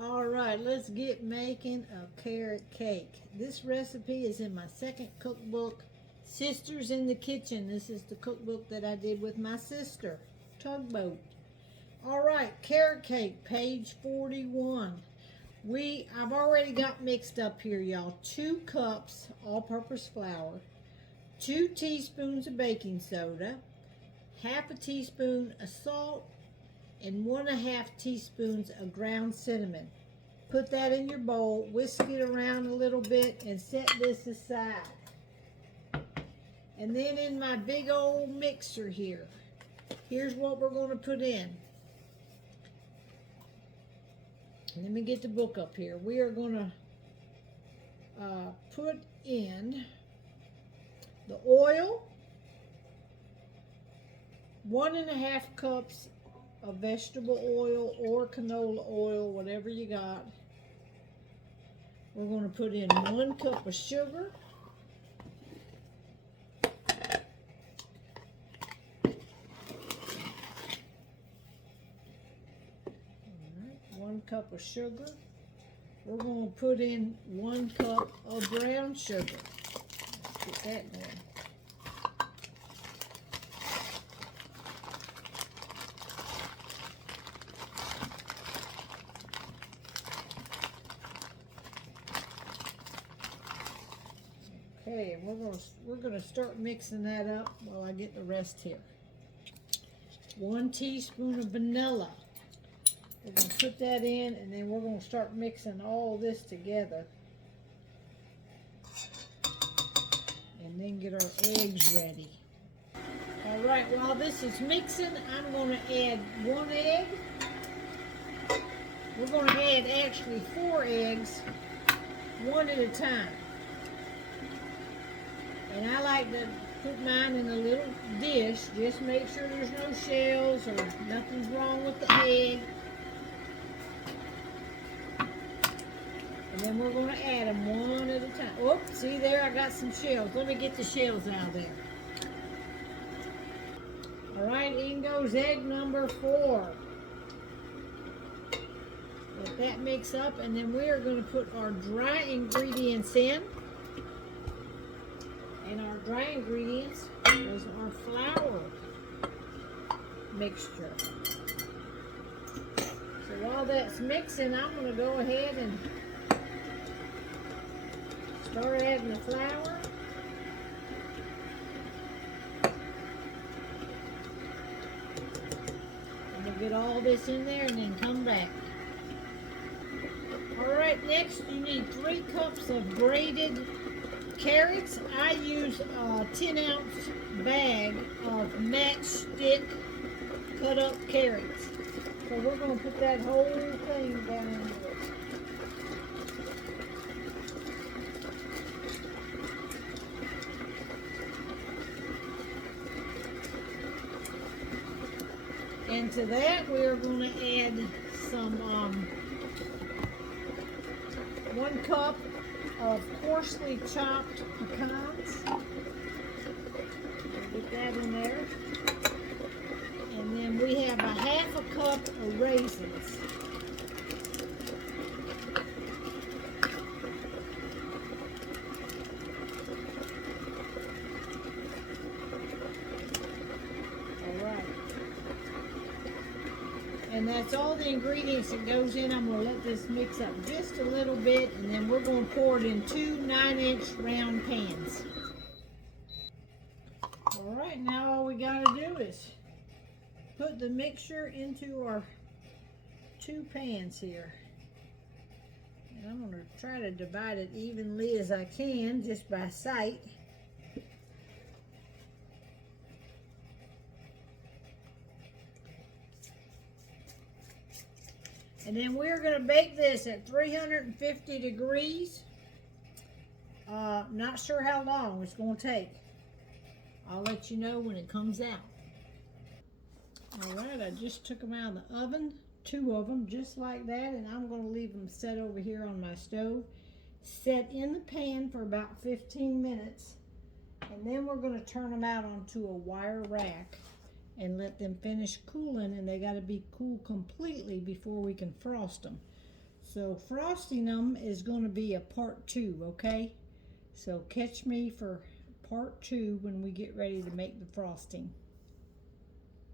All right, let's get making a carrot cake. This recipe is in my second cookbook, Sisters in the Kitchen. This is the cookbook that I did with my sister, Tugboat. All right, carrot cake, page 41. I've already got mixed up here, y'all. 2 cups all-purpose flour, 2 teaspoons of baking soda, half a teaspoon of salt, and 1.5 teaspoons of ground cinnamon. Put that in your bowl, whisk it around a little bit, and set this aside. And then in my big old mixer here, here's what we're going to put in. Let me get the book up here. We are going to put in the oil, 1.5 cups of vegetable oil or canola oil, whatever you got. We're going to put in 1 cup of sugar, 1 cup of sugar. We're going to put in 1 cup of brown sugar. Let's get that going. Okay, and we're gonna start mixing that up while I get the rest here. 1 teaspoon of vanilla. We're gonna put that in, and then we're gonna start mixing all this together. And then get our eggs ready. All right, while this is mixing, I'm gonna add 1 egg. We're gonna add actually 4 eggs, 1 at a time. And I like to put mine in a little dish. Just make sure there's no shells or nothing's wrong with the egg. And then we're going to add them 1 at a time. Oh, see there, I got some shells. Let me get the shells out of there. All right, in goes egg number 4. Let that mix up, and then we are going to put our dry ingredients in. And our dry ingredients is our flour mixture. So while that's mixing, I'm going to go ahead and start adding the flour. I'm going to get all this in there and then come back. All right, next you need 3 cups of grated carrots. I use a 10-ounce bag of matchstick cut up carrots. So we're going to put that whole thing down in there. And to that we're going to add some 1 cup of coarsely chopped pecans. Get that in there. And then we have a 1/2 cup of raisins. All right. And that's all the ingredients that goes in. I'm going to let this mix up just a little bit, and then we're going to pour it in 2 9-inch round pans. All right, now all we got to do is put the mixture into our 2 pans here. And I'm going to try to divide it evenly as I can, just by sight. And then we're going to bake this at 350 degrees. Not sure how long it's going to take. I'll let you know when it comes out. All right, I just took them out of the oven, 2 of them, just like that, and I'm going to leave them set over here on my stove, set in the pan for about 15 minutes, and then we're going to turn them out onto a wire rack and let them finish cooling, and they got to be cool completely before we can frost them. So frosting them is going to be a part 2, okay? So catch me for part 2 when we get ready to make the frosting.